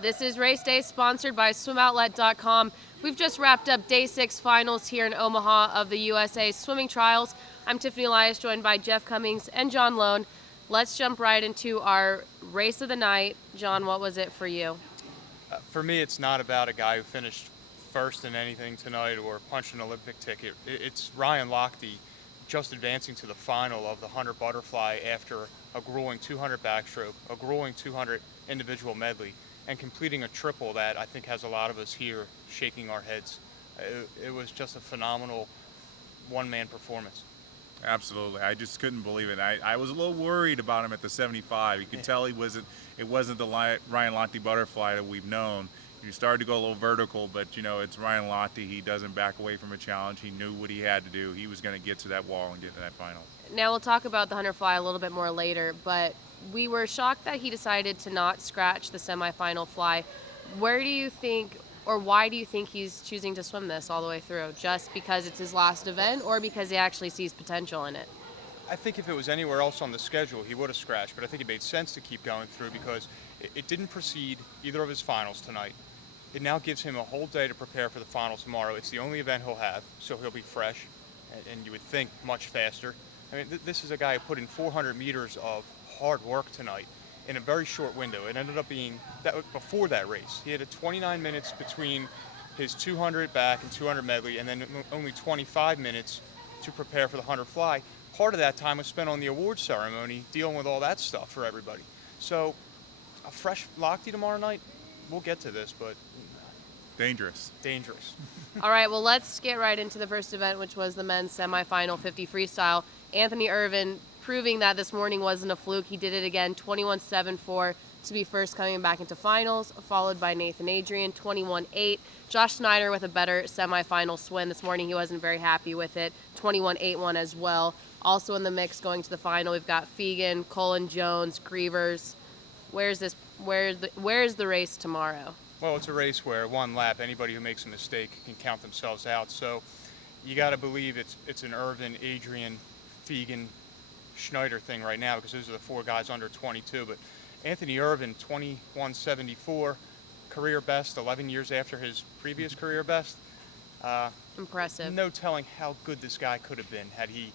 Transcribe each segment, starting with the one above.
This is Race Day, sponsored by SwimOutlet.com. We've just wrapped up Day 6 finals here in Omaha of the USA Swimming Trials. I'm Tiffany Elias, joined by Jeff Cummings and John Lone. Let's jump right into our race of the night. John, what was it for you? For me, it's not about a guy who finished first in anything tonight or punched an Olympic ticket. It's Ryan Lochte just advancing to the final of the 100 butterfly after a grueling 200 backstroke, a grueling 200 individual medley, and completing a triple that I think has a lot of us here shaking our heads. It was just a phenomenal one-man performance. Absolutely. I just couldn't believe it. I was a little worried about him at the 75. You could tell it wasn't the Ryan Lochte butterfly that we've known. He started to go a little vertical, but it's Ryan Lochte. He doesn't back away from a challenge. He knew what he had to do. He was going to get to that wall and get to that final. Now, we'll talk about the 100 fly a little bit more later, but we were shocked that he decided to not scratch the semifinal fly. Where do you think, or why do you think he's choosing to swim this all the way through? Just because it's his last event, or because he actually sees potential in it? I think if it was anywhere else on the schedule, he would have scratched, but I think it made sense to keep going through because it didn't precede either of his finals tonight. It now gives him a whole day to prepare for the final tomorrow. It's the only event he'll have, so he'll be fresh, and you would think much faster. I mean, this is a guy who put in 400 meters of hard work tonight in a very short window. It ended up being that before that race. He had a 29 minutes between his 200 back and 200 medley, and then only 25 minutes to prepare for the 100 fly. Part of that time was spent on the award ceremony dealing with all that stuff for everybody. So a fresh Lochte tomorrow night, we'll get to this, but Dangerous. All right, well, let's get right into the first event, which was the men's semifinal 50 freestyle. Anthony Irvin proving that this morning wasn't a fluke. He did it again, 21.74 to be first coming back into finals, followed by Nathan Adrian, 21.8. Josh Snyder with a better semifinal swim this morning. He wasn't very happy with it, 21.81 as well. Also in the mix going to the final, we've got Fegan, Colin Jones, Grievers. Where's the race tomorrow? Well, it's a race where one lap, anybody who makes a mistake can count themselves out. So you got to believe it's an Irvin, Adrian, Fegan, Schneider thing right now because those are the four guys under 22. But Anthony Irvin, 21.74, career best, 11 years after his previous career best. Impressive. No telling how good this guy could have been had he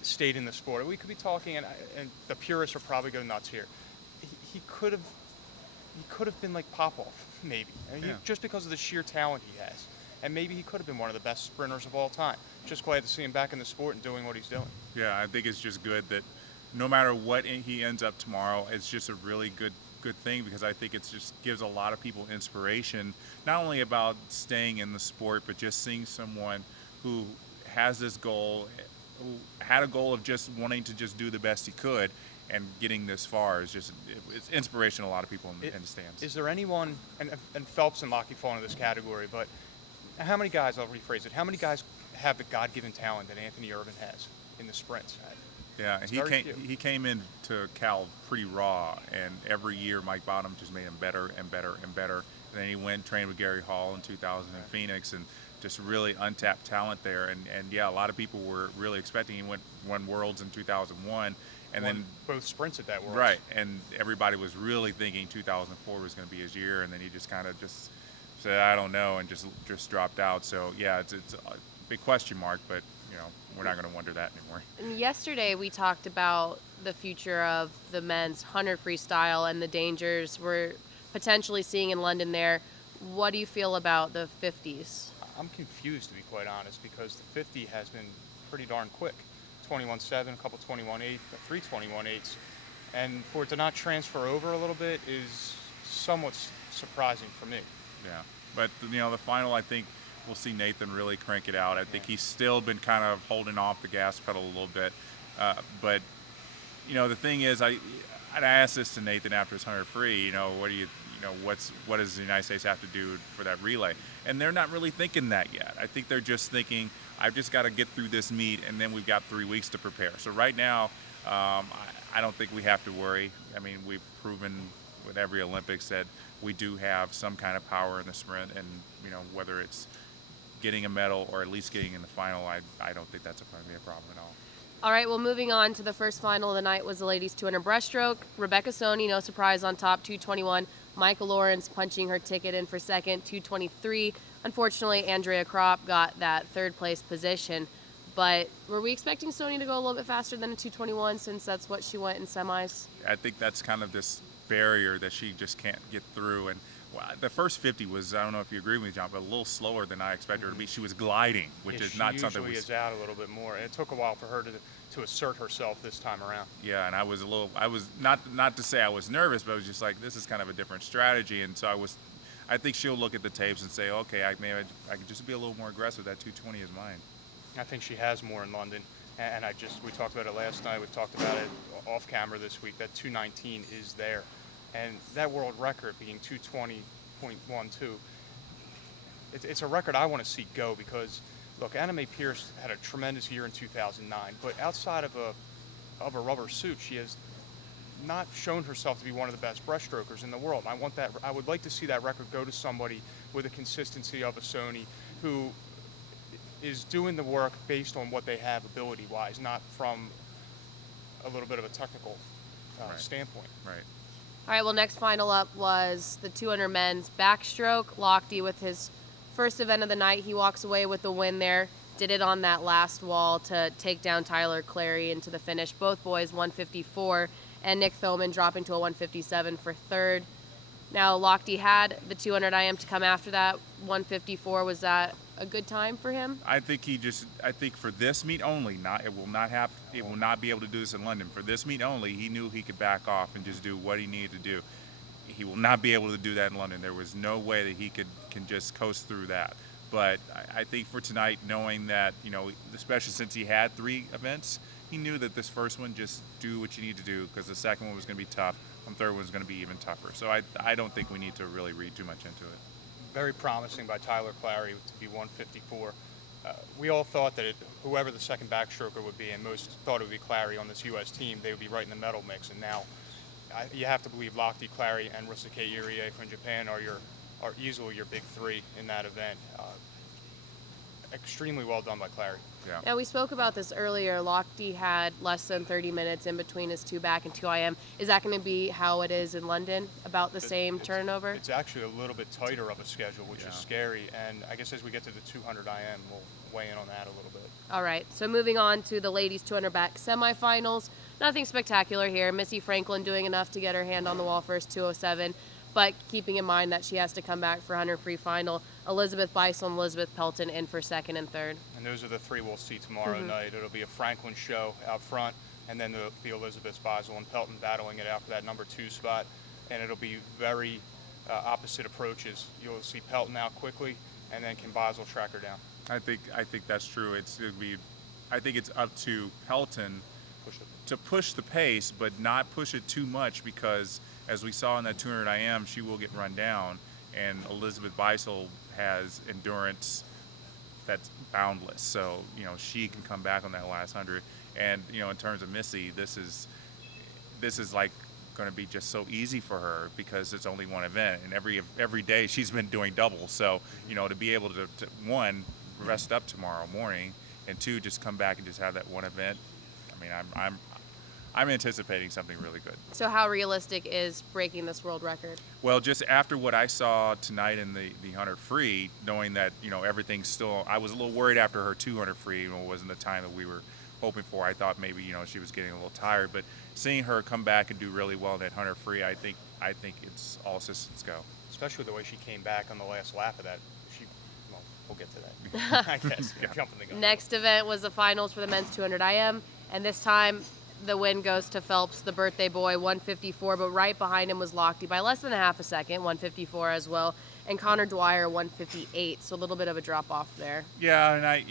stayed in the sport. We could be talking, and the purists will probably go nuts here. He could have been like Popov, maybe. I mean, just because of the sheer talent he has. And maybe he could have been one of the best sprinters of all time. Just glad to see him back in the sport and doing what he's doing. Yeah, I think it's just good that no matter what he ends up tomorrow, it's just a really good thing because I think it just gives a lot of people inspiration, not only about staying in the sport, but just seeing someone who has this goal, who had a goal of just wanting to just do the best he could, and getting this far is just it's inspiration to a lot of people in the stands. Is there anyone, and Phelps and Lochte fall into this category, but how many guys, I'll rephrase it, how many guys have the God-given talent that Anthony Irvin has in the sprints? Yeah, he came into Cal pretty raw, and every year Mike Bottom just made him better and better and better. And then he went and trained with Gary Hall in 2000 in Phoenix, and just really untapped talent there. And yeah, a lot of people were really expecting he won Worlds in 2001. And then both sprints at that Worlds. Right, and everybody was really thinking 2004 was going to be his year, and then he just kind of just said, I don't know, and just dropped out. So yeah, it's a big question mark, but we're not going to wonder that anymore. And yesterday we talked about the future of the men's 100 freestyle and the dangers we're potentially seeing in London there. What do you feel about the 50s? I'm confused, to be quite honest, because the 50 has been pretty darn quick. 21.7, a couple 21.8, 3 21.8s. And for it to not transfer over a little bit is somewhat surprising for me. Yeah, but the final, I think we'll see Nathan really crank it out. I think he's still been kind of holding off the gas pedal a little bit. But the thing is, I asked this to Nathan after his 100 free. What does the United States have to do for that relay? And they're not really thinking that yet. I think they're just thinking, I've just got to get through this meet, and then we've got 3 weeks to prepare. So right now, I don't think we have to worry. I mean, we've proven with every Olympics that we do have some kind of power in the sprint, and whether it's getting a medal or at least getting in the final, I don't think that's going to be a problem at all. All right, well, moving on to the first final of the night was the ladies 200 breaststroke. Rebecca Soni, no surprise, on top, 2:21. Michael Lawrence punching her ticket in for second, 2:23. Unfortunately, Andrea Kropp got that third place position. But were we expecting Sony to go a little bit faster than a 2:21 since that's what she went in semis? I think that's kind of this barrier that she just can't get through. And the first 50 was, I don't know if you agree with me, John, but a little slower than I expected her to be. She was gliding, which is not something. She usually is out a little bit more, and it took a while for her to assert herself this time around. Yeah, and I was not to say I was nervous, but I was just like, this is kind of a different strategy, and so I think she'll look at the tapes and say, okay, I could just be a little more aggressive. That 220 is mine. I think she has more in London, and we talked about it last night. We've talked about it off camera this week. That 219 is there, and that world record being 220.12. It's a record I want to see go because, look, Anna Mae Pierce had a tremendous year in 2009, but outside of a rubber suit, she has not shown herself to be one of the best breaststrokers in the world. I would like to see that record go to somebody with a consistency of a Sony who is doing the work based on what they have ability-wise, not from a little bit of a technical standpoint. Right. All right, well, next final up was the 200 men's backstroke. Lochte with his first event of the night. He walks away with the win there. Did it on that last wall to take down Tyler Clary into the finish. Both boys 154, and Nick Thoman dropping to a 157 for third. Now, Lochte had the 200 IM to come after that 154. Was that a good time for him? I think for this meet only, it will not be able to do this in London. For this meet only, he knew he could back off and just do what he needed to do. He will not be able to do that in London. There was no way that he can just coast through that. But I think for tonight, knowing that, especially since he had 3 events, he knew that this first one, just do what you need to do, because the second one was going to be tough. The third one was going to be even tougher. So I don't think we need to really read too much into it. Very promising by Tyler Clary to be 154. We all thought that whoever the second backstroker would be, and most thought it would be Clary on this U.S. team, they would be right in the medal mix. And now you have to believe Lochte, Clary, and Raceday Irie from Japan are easily your big 3 in that event. Extremely well done by Clary. Yeah. Now, we spoke about this earlier. Lochte had less than 30 minutes in between his 2 back and 2 IM. Is that going to be how it is in London? About the same turnover? It's actually a little bit tighter of a schedule, which is scary. And I guess as we get to the 200 IM, we'll weigh in on that a little bit. All right. So moving on to the ladies 200 back semifinals. Nothing spectacular here. Missy Franklin doing enough to get her hand on the wall first, 207. But keeping in mind that she has to come back for 100 free final. Elizabeth Beisel and Elizabeth Pelton in for second and third. And those are the 3 we'll see tomorrow night. It'll be a Franklin show out front, and then the Elizabeth, Beisel, and Pelton battling it out for that number 2 spot. And it'll be very opposite approaches. You'll see Pelton out quickly, and then can Beisel track her down? I think that's true. I think it's up to Pelton to push the pace, but not push it too much, because as we saw in that 200 IM, she will get run down, and Elizabeth Beisel has endurance that's boundless. So, she can come back on that last 100. And, in terms of Missy, this is like going to be just so easy for her, because it's only one event, and every day she's been doing double. So, to be able to one, rest up tomorrow morning, and 2, just come back and just have that one event. I mean, I'm anticipating something really good. So how realistic is breaking this world record? Well, just after what I saw tonight in the 100 free, knowing that, everything's still, I was a little worried after her 200 free, it wasn't the time that we were hoping for. I thought maybe, she was getting a little tired, but seeing her come back and do really well in that 100 free, I think it's all systems go. Especially the way she came back on the last lap of that. We'll get to that. I guess. Jumping the gun. Next event was the finals for the men's 200 IM, and this time the win goes to Phelps, the birthday boy, 154, but right behind him was Lochte by less than a half a second, 154 as well, and Connor Dwyer, 158, so a little bit of a drop-off there. Yeah, and I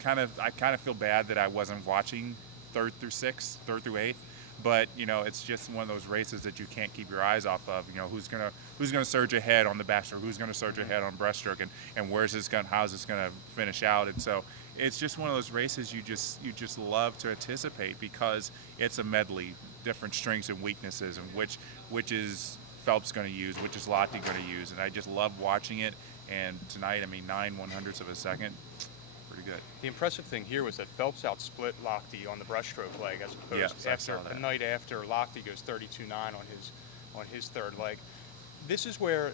kind of feel bad that I wasn't watching 3rd through 8th, but, it's just one of those races that you can't keep your eyes off of. Who's gonna surge ahead on the backstroke, who's gonna surge ahead on breaststroke, and how's this gonna finish out, and so it's just one of those races you just love to anticipate, because it's a medley, different strengths and weaknesses, and which is Phelps going to use, which is Lochte going to use, and I just love watching it. And tonight, 9/100ths of a second, pretty good. The impressive thing here was that Phelps outsplit Lochte on the breaststroke leg, as opposed I after saw that. a night after Lochte goes 32.9 on his third leg. This is where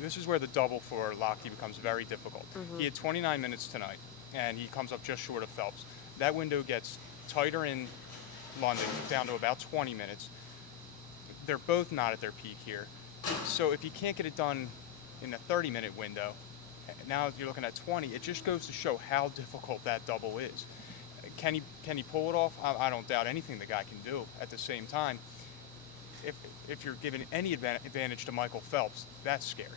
this is where the double for Lochte becomes very difficult. He had 29 minutes tonight, and he comes up just short of Phelps. That window gets tighter in London, down to about 20 minutes. They're both not at their peak here. So if he can't get it done in a 30-minute window, now you're looking at 20, it just goes to show how difficult that double is. Can he pull it off? I don't doubt anything the guy can do. At the same time, if you're giving any advantage to Michael Phelps, that's scary.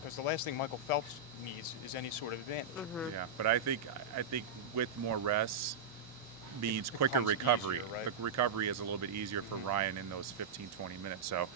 Because the last thing Michael Phelps needs is any sort of advantage. Yeah, but I think with more rest means quicker recovery. Easier, right? The recovery is a little bit easier for Ryan in those 15, 20 minutes. So,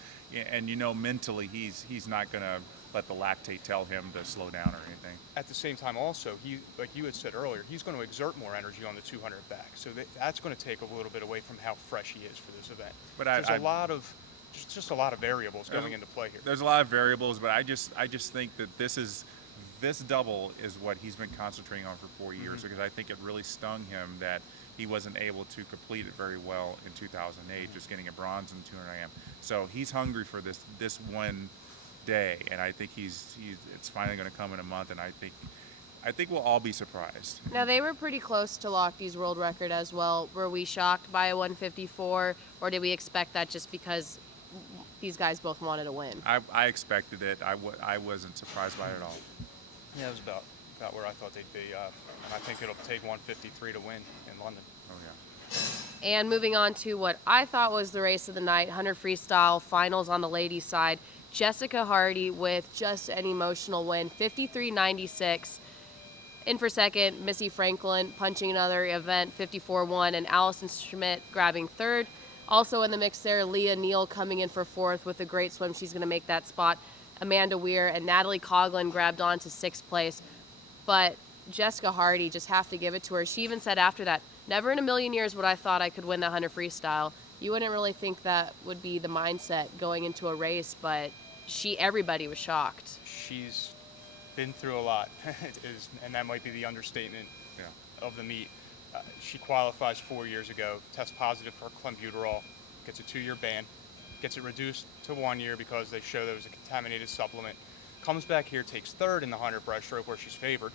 and mentally he's not going to let the lactate tell him to slow down or anything. At the same time, also, like you had said earlier, he's going to exert more energy on the 200 back. So that's going to take a little bit away from how fresh he is for this event. But there's a lot of just a lot of variables going into play here. There's a lot of variables, but I just think that this double is what he's been concentrating on for 4 years, because I think it really stung him that he wasn't able to complete it very well in 2008, just getting a bronze in 200 IM. So he's hungry for this one day, and I think it's finally going to come in a month, and I think we'll all be surprised. Now, they were pretty close to Lochte's world record as well. Were we shocked by a 154, or did we expect that just because these guys both wanted to win? I expected it. I wasn't surprised by it at all. Yeah, it was about where I thought they'd be. And I think it'll take 153 to win in London. Oh, yeah. And moving on to what I thought was the race of the night, 100 freestyle finals on the ladies' side. Jessica Hardy with just an emotional win, 53.96. In for second, Missy Franklin punching another event, 54-1, and Allison Schmidt grabbing third. Also in the mix there, Leah Neal coming in for fourth with a great swim. She's going to make that spot. Amanda Weir and Natalie Coughlin grabbed on to sixth place. But Jessica Hardy, just have to give it to her. She even said after that, never in a million years would I thought I could win the 100 freestyle. You wouldn't really think that would be the mindset going into a race, but everybody was shocked. She's been through a lot, and that might be the understatement of the meet. She qualifies 4 years ago, tests positive for clenbuterol, gets a 2-year ban, gets it reduced to 1 year because they show there was a contaminated supplement. Comes back here, takes third in the 100 breaststroke, where she's favored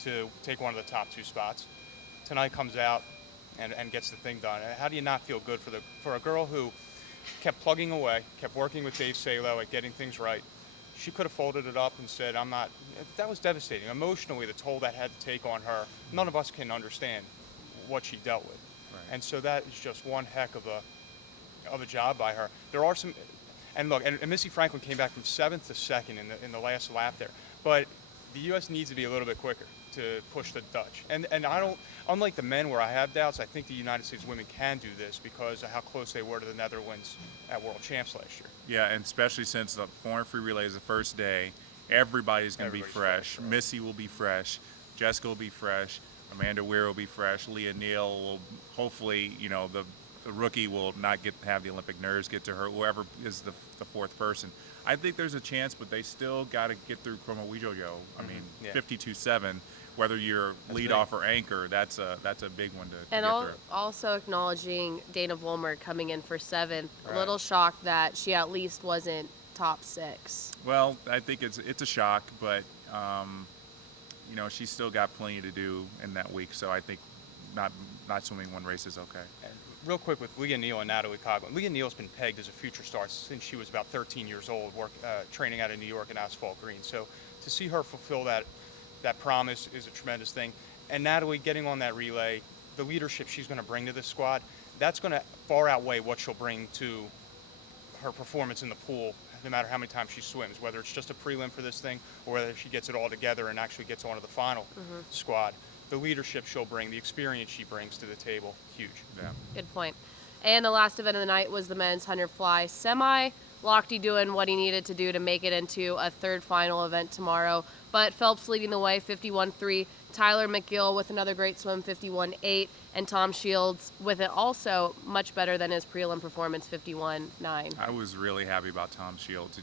to take one of the top 2 spots. Tonight comes out and gets the thing done. How do you not feel good for a girl who kept plugging away, kept working with Dave Salo at getting things right? She could have folded it up and said, I'm not. That was devastating. Emotionally, the toll that had to take on her, none of us can understand what she dealt with. Right. And so that is just one heck of a job by her. There are some, and look, and Missy Franklin came back from 7th to 2nd in the last lap there. But the U.S. needs to be a little bit quicker to push the Dutch. And I don't, unlike the men where I have doubts, I think the United States women can do this because of how close they were to the Netherlands at World Champs last year. Yeah, and especially since the 400 free relay is the first day, everybody's going to be fresh. Right. Missy will be fresh. Jessica will be fresh. Amanda Weir will be fresh. Leah Neal will hopefully, the rookie will not have the Olympic nerves get to her, whoever is the fourth person. I think there's a chance, but they still got to get through Chromo Wijoyo. I mean, 52.7, whether you're lead off or anchor, that's a big one to and get through. Also acknowledging Dana Vollmer coming in for 7th. Right. A little shocked that she at least wasn't top 6. Well, I think it's a shock, but she's still got plenty to do in that week. So I think not swimming one race is okay. And real quick with Leah Neal and Natalie Coughlin. Leah Neal's been pegged as a future star since she was about 13 years old, training out of New York in Asphalt Green. So to see her fulfill that promise is a tremendous thing. And Natalie getting on that relay, the leadership she's going to bring to this squad, that's going to far outweigh what she'll bring to her performance in the pool, no matter how many times she swims, whether it's just a prelim for this thing or whether she gets it all together and actually gets onto the final squad. The leadership she'll bring, the experience she brings to the table, huge. Yeah. Good point. And the last event of the night was the men's 100 fly semi. Lochte doing what he needed to do to make it into a third final event tomorrow. But Phelps leading the way, 51.3. Tyler McGill with another great swim, 51.8. And Tom Shields with it also much better than his prelim performance, 51.9. I was really happy about Tom Shields.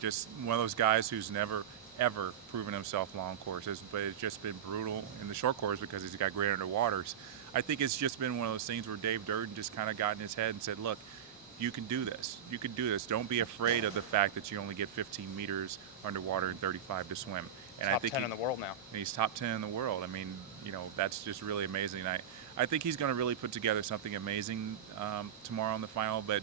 Just one of those guys who's never, ever proven himself long courses, but it's just been brutal in the short course because he's got great underwaters. I think it's just been one of those things where Dave Durden just kind of got in his head and said, look, you can do this. You can do this. Don't be afraid of the fact that you only get 15 meters underwater and 35 to swim. And Top I think 10 in the world now. he's top 10 in the world. I mean, that's just really amazing. I think he's going to really put together something amazing tomorrow in the final. But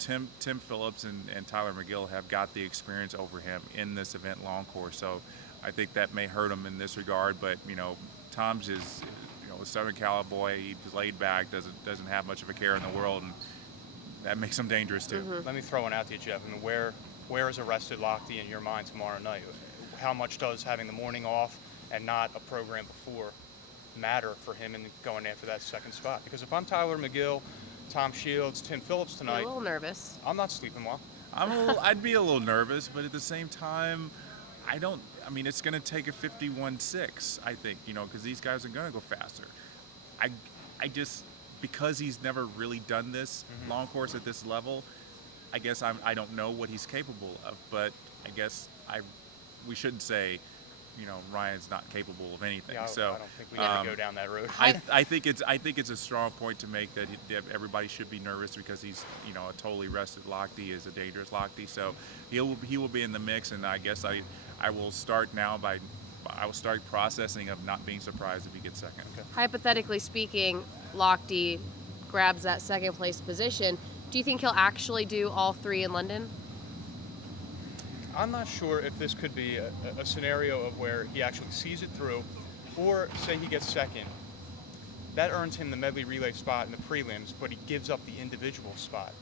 Tim Phillips and Tyler McGill have got the experience over him in this event long course. So I think that may hurt him in this regard. But Tom's is a Southern Cal boy. He's laid back, doesn't have much of a care in the world, and that makes him dangerous too. Let me throw one out to you, Jeff. I mean, where is Arrested Lochte in your mind tomorrow night? How much does having the morning off and not a program before matter for him in going after that second spot? Because if I'm Tyler McGill, Tom Shields, Tim Phillips tonight, a little nervous. I'm not sleeping well. I'd be a little nervous, but at the same time, it's going to take a 51.6, I think, because these guys are going to go faster. I just, because he's never really done this long course at this level, I guess I don't know what he's capable of, but I guess we shouldn't say, Ryan's not capable of anything. Yeah, so I don't think we have to go down that road. I think it's a strong point to make that everybody should be nervous because he's a totally rested Lochte is a dangerous Lochte, so he will be in the mix, and I guess I will start now I will start processing of not being surprised if he gets second. Okay. Hypothetically speaking, Lochte grabs that second place position. Do you think he'll actually do all three in London? I'm not sure if this could be a scenario of where he actually sees it through, or say he gets second. That earns him the medley relay spot in the prelims, but he gives up the individual spot.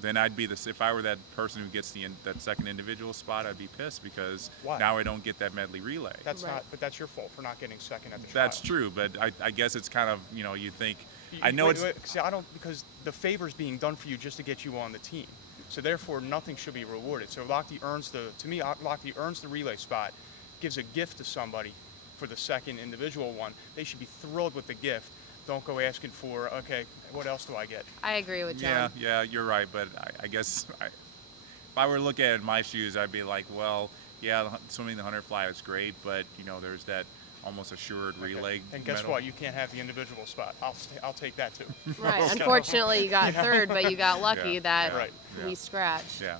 Then I'd be if I were that person who gets that second individual spot, I'd be pissed because Why? now I don't get that medley relay. That's Right. not, but that's your fault for not getting second at the trial. That's true, but I guess it's kind of you think. I know See, I don't, because the favor's being done for you just to get you on the team. So therefore, nothing should be rewarded. So Lochte earns Lochte earns the relay spot, gives a gift to somebody for the second individual one. They should be thrilled with the gift. Don't go asking for, okay, what else do I get? I agree with John. Yeah, you're right, but I guess if I were to look at it in my shoes, I'd be like, well, yeah, swimming the 100 fly is great, but there's that almost assured relay. And guess medal. what? You can't have the individual spot. I'll take that too. Right. Unfortunately, you got third, but you got lucky Yeah, that yeah, Right. he yeah. scratched. Yeah.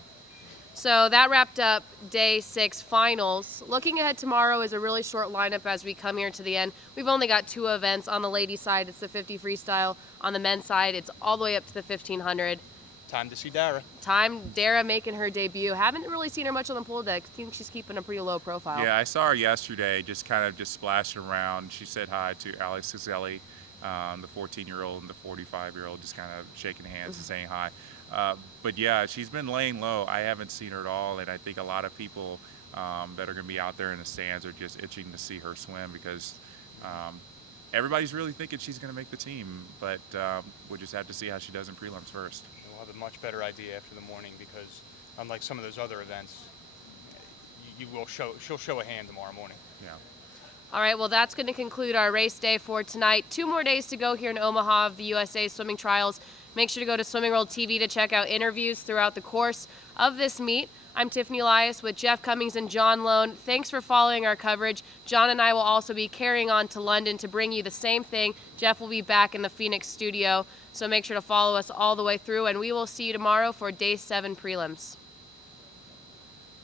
So that wrapped up day 6 finals. Looking ahead tomorrow is a really short lineup as we come here to the end. We've only got 2 events. On the ladies' side, it's the 50 freestyle. On the men's side, it's all the way up to the 1500. Time to see Dara. Dara making her debut. Haven't really seen her much on the pool deck. I think she's keeping a pretty low profile. Yeah, I saw her yesterday, just splashing around. She said hi to Alex Caselli, the 14-year-old and the 45-year-old, just kind of shaking hands and saying hi. But yeah, she's been laying low. I haven't seen her at all, and I think a lot of people that are going to be out there in the stands are just itching to see her swim because everybody's really thinking she's going to make the team, but we'll just have to see how she does in prelims first. We'll have a much better idea after the morning because, unlike some of those other events, she'll show a hand tomorrow morning. Yeah. All right, well, that's going to conclude our race day for tonight. 2 more days to go here in Omaha of the USA Swimming Trials. Make sure to go to Swimming World TV to check out interviews throughout the course of this meet. I'm Tiffany Elias with Jeff Cummings and John Lone. Thanks for following our coverage. John and I will also be carrying on to London to bring you the same thing. Jeff will be back in the Phoenix studio, so make sure to follow us all the way through, and we will see you tomorrow for Day 7 prelims.